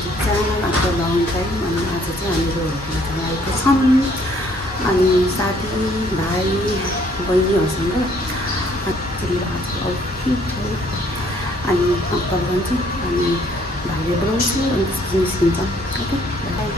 YouTube channel after long time. अनि आज चाहिँ हामीहरू होटलमा आएको छौँ अनि साथी भाइ बहिनीहरूसँग अनि अङ्कल भन्छु अनि भाइले बोलाउँछु अनि त्यसपछि निस्किन्छ। Okay by.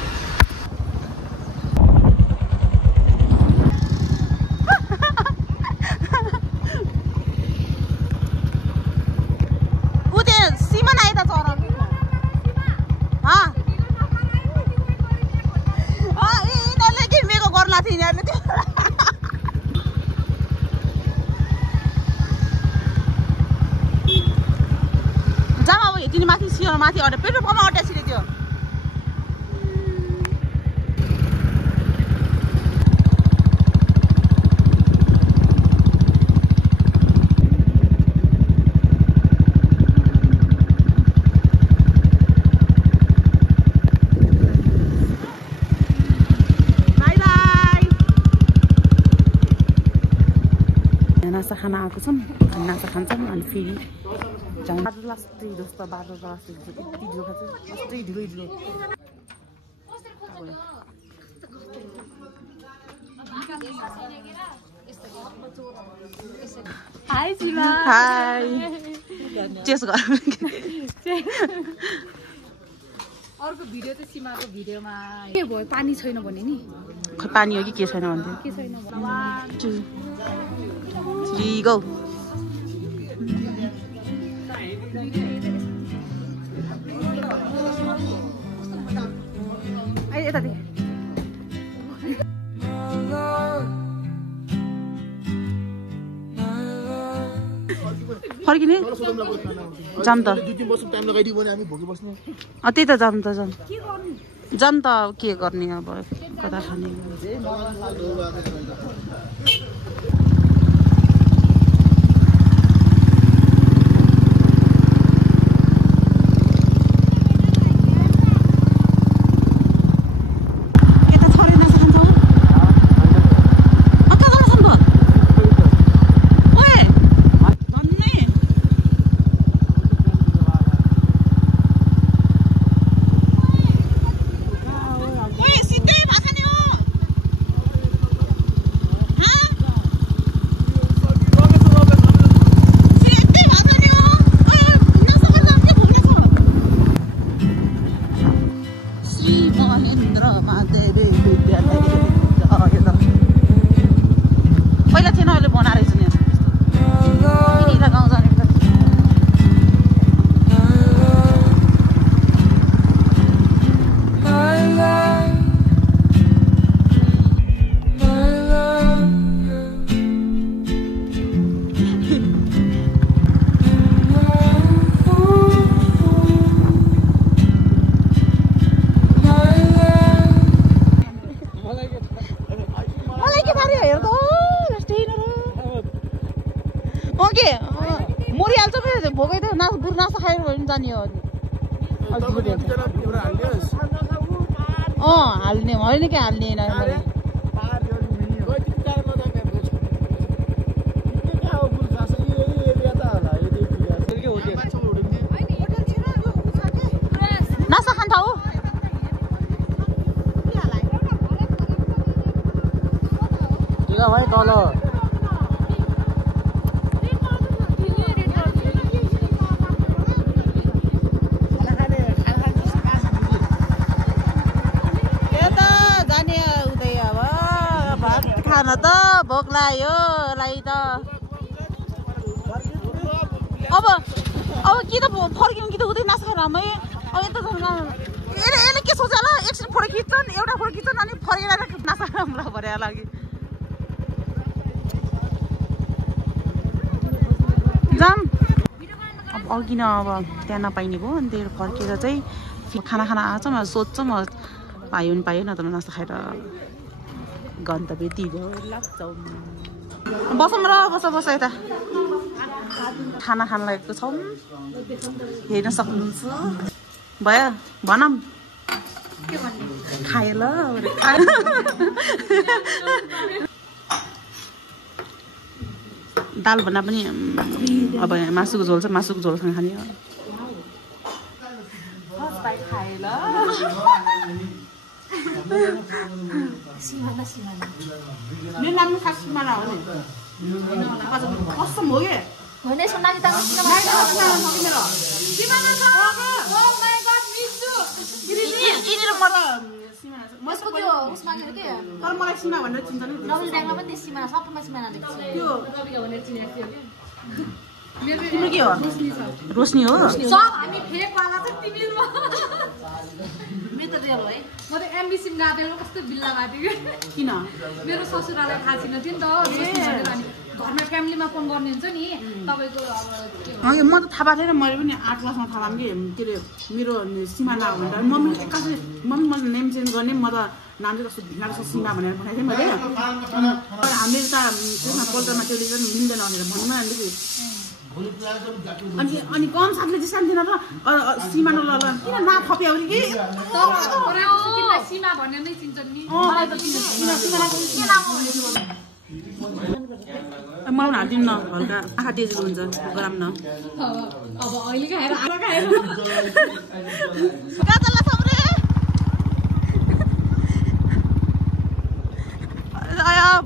माथि अड्यो पेट्रोल पम्पमा अड्यासिरे त्यो बाई बाई। नास्ता खाना आएको छौँ अनि नास्ता खान्छौँ अनि फेरि बाटो लास्टै जस्तो बाटो लास्टै जस्तो यति ढिलो खान्छ लास्टै ढिलो ढिलो। हाई सीमा। हाई चेस गर। अर्को भिडियो चाहिँ सीमाको भिडियोमा के भयो पानी छैन भने नि खै पानी हो कि के छैन भन्थ्यो के छैन 1 2 3 गो। यता दे फर्किने जाम त त्यही त जाम त जाम जाम त के गर्ने अब कता खाने। मरिहाल्छ भोकै त बुढ नास्ता खाएर पनि जाने हो हाल्ने होइन क्या हाल्ने नास्ता खान्छ हो भाइ तल खाना त भोक लाग्यो लाई त अब कि त फर्किनु कि त उतै नास्ता खाएर अब यता यसले के सोच्छ होला एकछिन फोटो खिच्छन् एउटा फोटो खिच्छन् अनि फर्केर नास्ता राम्रो भरे लागि जाम अब अघि न अब त्यहाँ नपाइने भयो अनि त्यही फर्केर चाहिँ खाना आएको छ म सोध्छु म पायो नि पायो न त नास्ता खाएर गन्तव्यतिर लाग्छौँ। बसौँ र बस यता खाना खान लागेको छौँ हेर्न सक्नुहुन्छ भयो भनौँ के भन्ने खायो ल दाल भन्दा पनि अब मासुको झोल छ मासुको झोलसँग खाने हो। पाइ खाए ल सिमाना मेरो नाम खास सिमाना हो नि कसम हो के भने सोनाली त सिमाना छ ओ माय गॉड मिसु इनीहरु मस्को त्यो उसमा गयो के तर मलाई सिमा भनेर चिन्छ नि नवल ड्याङमा पनि सिमाना सबैमा सिमाना देख्छ त्यो रविका भनेर चिनेको थियो के तिम्रो के हो रोशनी हो सब हामी फेक वाला छ तिमीमा मेरो त रियल हो है म त एमबीसी गाडेलमा कस्तो बिल्ला बाटेको किन मेरो ससुरालाई थाहा छैन थियो नि त अनि घरमा फ्यामिलीमा फोन गर्ने हुन्छ नि तपाईको अब म त थाहा पाएको थिएन मैले पनि 8 क्लासमा थाहा पाएँ कि के अरे मेरो सिमाना भनेर मम्मी एक्कासी मम्मी मैले नेम चेन्ज गर्ने म त नाम चाहिँ कस्तो भिनाड छ सिमा भनेर पठाएको थिएँ मैले हामीले त त्यसमा कल्चरमा त्यो रिजन मिल्दैन भनेर भन्नु अनि अनि कम साथले चाहिँ सान्दिन र सिमाना ल किन नथप्यो अरे कि सीमा भन्ने नै चिन्छन् नि मलाई त मलाई हालिदिनु न हल्का आँखा तेज हुन्छ गरम न अब अहिले खाएर आमा खाएर गाजला सबरे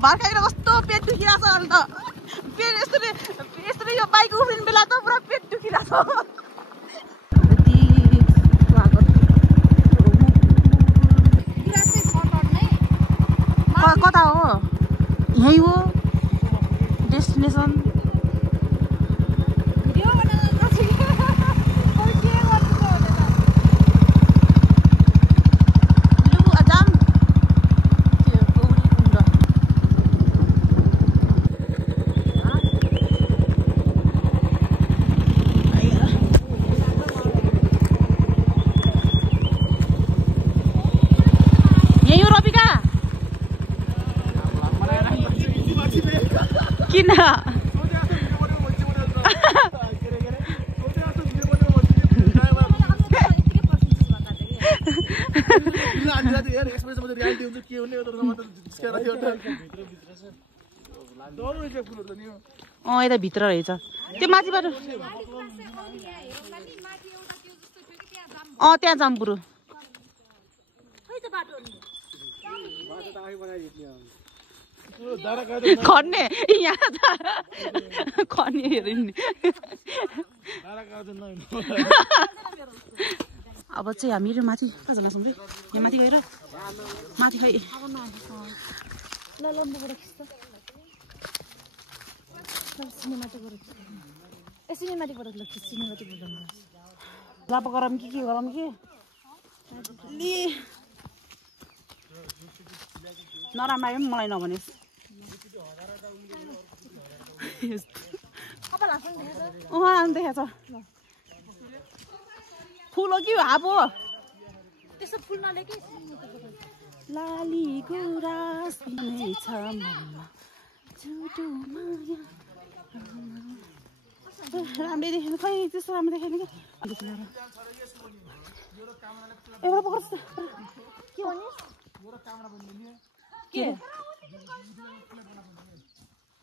भर्खाएर कस्तो पेट दुखिरहेको छ अहिले त पेट यस्तरी यो बाइक उफ्रिने बेला त पुरा पेट दुखिरहेको छ कता हो यही हो डेस्टिनेसन किन यता भित्र रहेछ त्यो माथिबाट त्यहाँ जाम बुरु खन्ने यहाँ खन्ने हेर्नु नि अब चाहिँ हामीहरू माथि कहाँ जान्छौँ यहाँ माथि गएर माथि खै लापा गरम के गरम के नराम्रो आयो पनि मलाई नभने देखाएको छ फुल हो कि हाप हो त्यसो फुल नले के लाली गुराँस छ मनमा झुटो माया राम्रै देखेन खै त्यस्तो राम्रो देखेन कि एउटा पक्र के भने के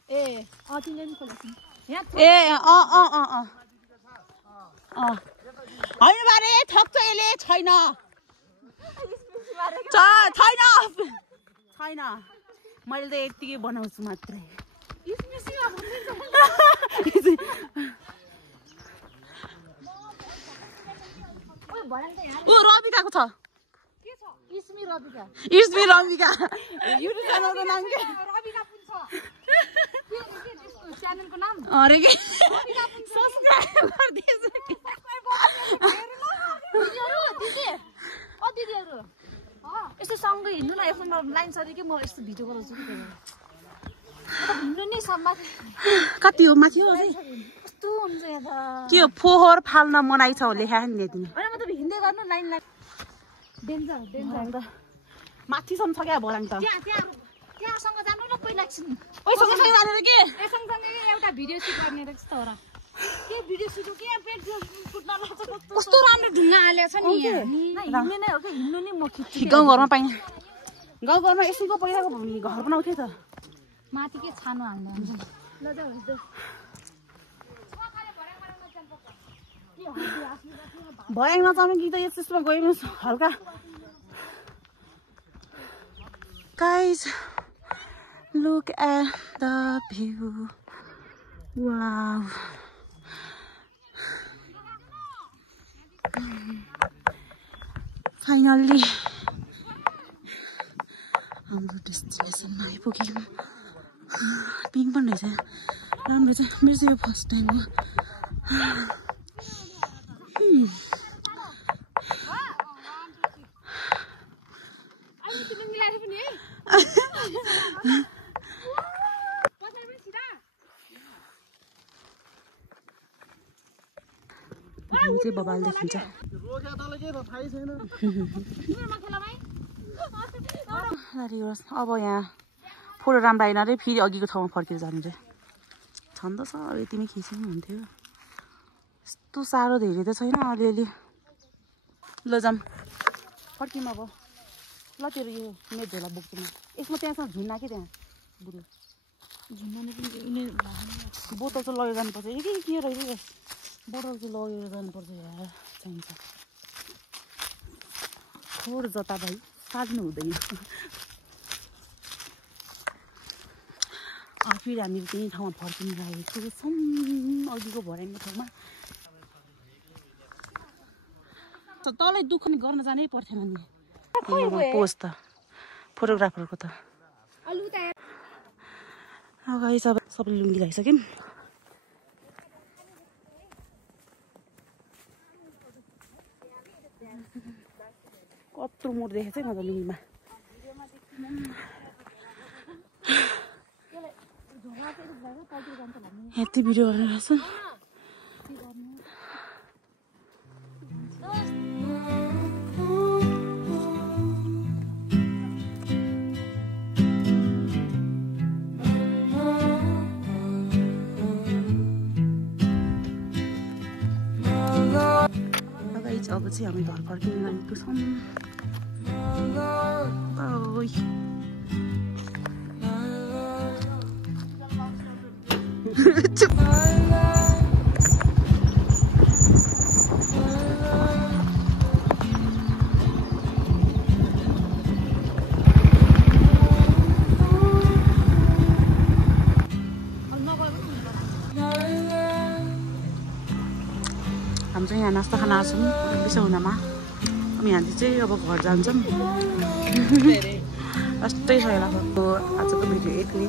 ए तिमीले नि खोलेको ए होइन बारे ठक्छ यसले छैन छैन मैले त यतिकै बनाउँछु मात्रै ऊ रविकाको छ इस्मी रविका युट्युब च्यानलको नाम के रविका पुन छ के त्यसको च्यानलको नाम अरे के सब्स्क्राइब गर्दिछु दिदीहरु यस्तो सँगै हिँड्नु न यसमा लाइन सरी के म यस्तो भिडियो बनाउँछु नि हिँड्नु नि माथि कति हो माथि हो कस्तो हुन्छ यहाँ त के हो फोहोर फाल्न मनाइ छ लेखा नि तिमी हैन म त हिँड्दै गर्नु लाइन डेन्जर माथिसम्म छ क्या भराङ त त्यहाँसँग जानु न पहिला एकछिन ओइसँग चाहिँ मानेर के सँगसँगै एउटा भिडियो सुट गर्ने रहेछ त हो र के भिडियो सुट के पेट फुट्न लाग्छ कस्तो राम्रो ढुङ्गा हालेको छ नि हिँड्नु नै हो कि हिँड्नु नि म खिच्छु गाउँघरमा पाइने गाउँघरमा यसैको पहिलाको घर बनाउँथे त माथि के छानो हाल्नु हुन्छ ल जाऊ भएन नचाउने कि त यस्तोमा गयो हल्का Guys, look at the view. Wow. Finally, हाम्रो डेस्टिनेसनमा आइपुग्यौँ पिङ पनि रहेछ राम्रो चाहिँ मेरो चाहिँ यो फर्स्ट टाइम हो चाहिँ बबाल देखिन्छ अब यहाँ फोटो राम्रो आएन अरे फेरि अघिको ठाउँमा फर्केर जानु रे छन् त सर यतिमै खिच्नु हुन्थ्यो यस्तो साह्रो धेरै त छैन अलिअलि ल जाऊँ फर्किम अब ल तेरो यो नेट झोला बोक्छु म यसमा त्यहाँसम्म झुन्ना के त्यहाँ बुढो झुन्ना बोतल चाहिँ लगेर जानुपर्छ के रहेछ बोतल चाहिँ लगेर जानुपर्छ यार चाहिन्छ थोर जता भाइ सार्नु हुँदैन फेरि हामीले त्यही ठाउँमा फर्किनु लागेको छौँ अघिको भर्याङको ठाउँमा तलै दुःख नि गर्न जानै पर्थेन नि पोस्ट त फोटोग्राफरको त अगाडि सबैले लुङ्गी लगाइसक्यौँ कत्रो मोड देखेको छ म त लुङ्गीमा यति भिडियो गरिरहेको छ अब चाहिँ हामी घर फर्किनु लागेको छौँ हामी चाहिँ यहाँ नास्ता खान आएको छौँ बिसाउनामा हामी यहाँदेखि चाहिँ अब घर जान्छौँ यस्तै छ आजको भिडियो यति